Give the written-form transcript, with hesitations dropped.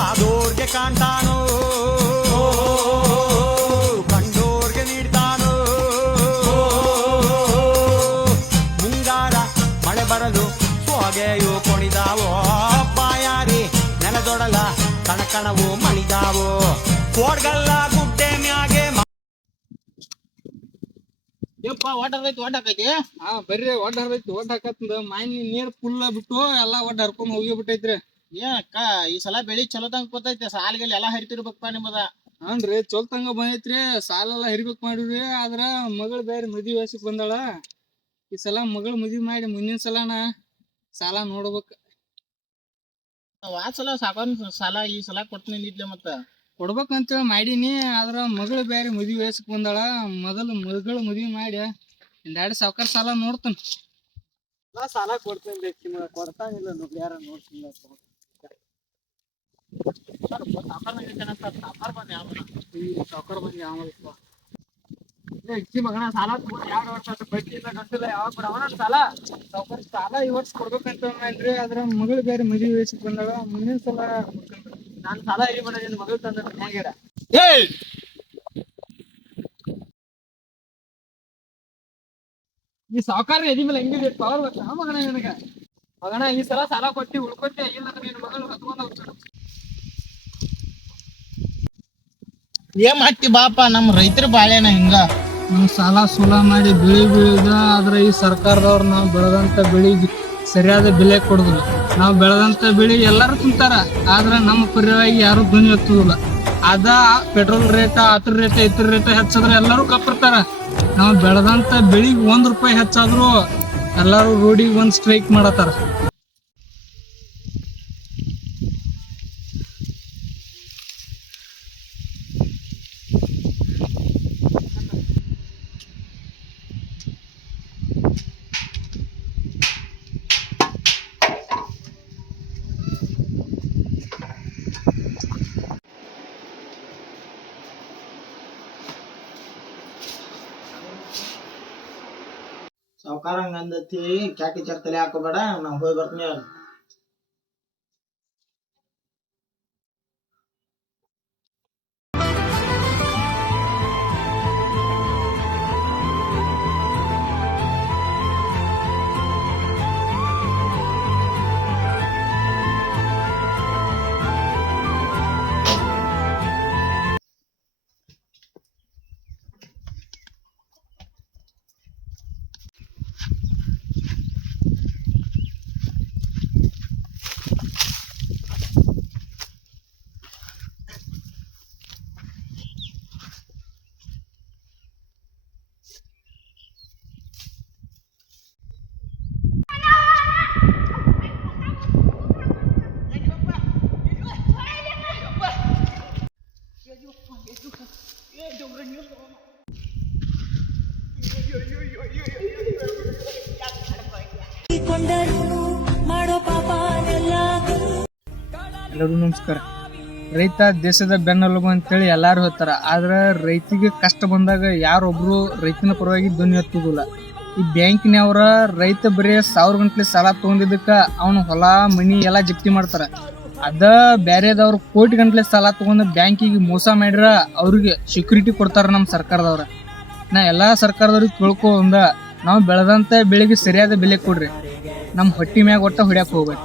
ಕಾದೋರ್ಗೆ ಕಾಣ್ತಾನೋ ಕಂಡೋರ್ಗೆ ನೀಡ್ತಾನೋ ಮುಂಗಾರ ಮಳೆ ಬರಲು ಸೊಗೆಯು ಕೊಣಿದಾವೋ ಬಾಯಾರಿ ನೆಲದೊಡಲ ಕಣಕಣವು ಮಣಿದಾವೋ ಕೋಡ್ಗಲ್ಲ ಗುಡ್ಡೆ ಮ್ಯಾಗೆ ಯಪ್ಪ ಒಡ್ಡ ಹಾಕೈತಿ ಬರ್ರಿ ಒಡ್ಡ ಹರ್ದೈತಿ ಒಡ್ಡ ಹಾಕತ್ತಂದ ಮಾಯಿನ ನೀರ್ ಫುಲ್ ಬಿಟ್ಟು ಎಲ್ಲಾ ಒಡ್ಡ ಹರ್ಕೊಂಡ್ ಹೋಗಿ ಬಿಟ್ಟೈತ್ರಿ. ಏನಕ್ಕ ಈ ಸಲ ಬೆಳಿ ಚಲೋದಂಗ ಗೊತ್ತೈತೆ ಸಾಲಿಗೆಲ್ಲ ಎಲ್ಲಾ ಹರಿತಿರ್ಬೇಕಪ್ಪ ನಿಮ್ಮದ. ಹನ್ರಿ ಚೊಲ್ತಂಗ ಬಂದೈತ್ರಿ ಸಾಲೆಲ್ಲಾ ಹರಿಬೇಕ್ ಮಾಡಿವ್ರಿ. ಆದ್ರ ಮಗಳು ಬೇರೆ ಮದ್ವಿ ವಯಸ್ಸಿಗೆ ಬಂದಾಳ. ಈ ಸಲ ಮಗಳು ಮದ್ವಿ ಮಾಡಿ ಮುಂದಿನ ಸಲಾನ ಸಾಲ ನೋಡ್ಬೇಕ. ಆ ಸಲ ಸಾಕೋನ್ ಸಾಲ ಈ ಸಲ ಕೊಡ್ತೀನಿ ಇದ್ಲೆ ಮತ್ತ ಕೊಡ್ಬೇಕಂತೇಳಿ ಮಾಡೀನಿ. ಆದ್ರ ಮಗಳು ಬೇರೆ ಮದ್ವಿ ವಯಸ್ಸಿಗೆ ಬಂದಾಳ. ಮಗಳು ಮದ್ವಿ ಮಾಡಿ ಒಂದೆರಡು ಸಾವ್ಕಾರ ಸಾಲ ನೋಡ್ತಾನ. ಸಾಲ ಕೊಡ್ತೇನೆ ಕೊಡ್ತಾನಿಲ್ಲ ನೋಡಿ ಯಾರ ನೋಡ್ತಿಲ್ಲ ಸಾವ್ಕಾರ ಬಂದಿ ಆಮಲ್ಪ ಇಕ್ಕಿ ಮಗನ ಸಾಲ ತಗೊಂಡು 2 ವರ್ಷ ಬಡ್ಡಿ ಇಲ್ಲ ಗಂಟಿಲ್ಲ ಯಾವಾಗ ಬಿಡವನ ಸಾಲ ಸಾವ್ಕಾರ ಸಾಲ ಈ ವರ್ಷ ಕೊಡ್ಬೇಕಂತ ಮಾಡ್ರಿ. ಆದ್ರ ಮಗಳು ಬೇರೆ ಮದ್ವಿ ವಯಸ್ಸಿಗೆ ಬಂದಾಳ. ಮುಂದಿನ ಸಲ ನಾನು ಸಾಲ ಎಲ್ಲಿ ಮಾಡೋದು ಮಗಳು ತಂದ ಹೇಗಿಡ ಈ ಸಾವುಕಾರ ಎದಿ ಮೇಲೆ ಹೆಂಗಿದೆ ಪವರ್ ಗೊತ್ತಾ ಮಗನ ನನಗ ಮಗನ ಈ ಸಲ ಸಾಲ ಕೊಟ್ಟಿ ಉಳ್ಕೊತ್ತೆ ಇಲ್ಲ ನಿನ್ನ ಮಗಳು ಹತ್ಕೊಂಡ್ ಹೋಗ್ತಾರ. ಏನ್ ಮಾಡ್ತಿ ಬಾಪ ನಮ್ಮ ರೈತರ ಬಾಳೆನ ಹಿಂಗ ನಾವು ಸಾಲ ಸೂಲ ಮಾಡಿ ಬೆಳಿ ಬೆಳೆದ. ಆದ್ರೆ ಈ ಸರ್ಕಾರದವ್ರು ನಾವು ಬೆಳೆದಂತ ಬೆಳಿಗೆ ಸರಿಯಾದ ಬೆಲೆ ಕೊಡುದಿಲ್ಲ. ನಾವು ಬೆಳೆದಂತ ಬೆಳಿ ಎಲ್ಲಾರು ತಿಂತಾರ. ಆದ್ರ ನಮ್ಮ ಪರ್ಯವಾಗಿ ಯಾರು ಧ್ವನಿ ಎತ್ತುದಿಲ್ಲ. ಅದ ಪೆಟ್ರೋಲ್ ರೇಟ್ ಅದ್ರ ರೇಟ್ ಇತರ ರೇಟ್ ಹೆಚ್ಚಾದ್ರೆ ಎಲ್ಲರೂ ಕಪ್ಪಿರ್ತಾರ. ನಾವು ಬೆಳೆದಂತ ಬೆಳಿಗ್ ₹1 ಹೆಚ್ಚಾದ್ರು ಎಲ್ಲಾರು ರೋಡಿಗೆ ಒಂದ್ ಸ್ಟ್ರೈಕ್ ಮಾಡತಾರ. ಸಾವುಕಾರ ಹಂಗಂದತಿ ಕ್ಯಾಟಿ ಚರ್ತಲೆ ಹಾಕೋಬೇಡ ನಾ ಹೋಗಿ ಬರ್ತೀನಿ. ಎಲ್ಲರಿಗೂ ನಮಸ್ಕಾರ. ರೈತ ದೇಶದ ಬೆನ್ನೆಲುಬು ಅಂತೇಳಿ ಎಲ್ಲಾರು ಹೇಳ್ತಾರ. ಆದ್ರ ರೈತಿಗೆ ಕಷ್ಟ ಬಂದಾಗ ಯಾರೊಬ್ರು ರೈತನ ಪರವಾಗಿ ಧ್ವನಿ ಎತ್ತುದಿಲ್ಲ. ಈ ಬ್ಯಾಂಕಿನವ್ರ ರೈತ ಬರೀ 1000 ಗಂಟ್ಲೆ ಸಾಲ ತಗೊಂಡಿದ್ದಕ್ಕ ಅವನು ಹೊಲ ಮನಿ ಎಲ್ಲಾ ಜಪ್ತಿ ಮಾಡ್ತಾರ. ಅದ ಬ್ಯಾರೆದವ್ರು ಕೋಟಿ ಗಂಟ್ಲೆ ಸಾಲ ತಗೊಂಡ್ ಬ್ಯಾಂಕಿಗೆ ಮೋಸ ಮಾಡಿರ ಅವ್ರಿಗೆ ಸೆಕ್ಯೂರಿಟಿ ಕೊಡ್ತಾರ ನಮ್ಮ ಸರ್ಕಾರದವ್ರ. ನಾ ಎಲ್ಲಾ ಸರ್ಕಾರದವ್ರಿಗೆ ಕೇಳ್ಕೊಂಡ ನಾವು ಬೆಳೆದಂತ ಬೆಳೆಗೆ ಸರಿಯಾದ ಬೆಲೆ ಕೊಡ್ರಿ. ನಮ್ಮ ಹೊಟ್ಟಿ ಮ್ಯಾಗ ಒಟ್ಟ ಹೊಡ್ಯಾಕ್ ಹೋಗ್ಬೇಡಿ.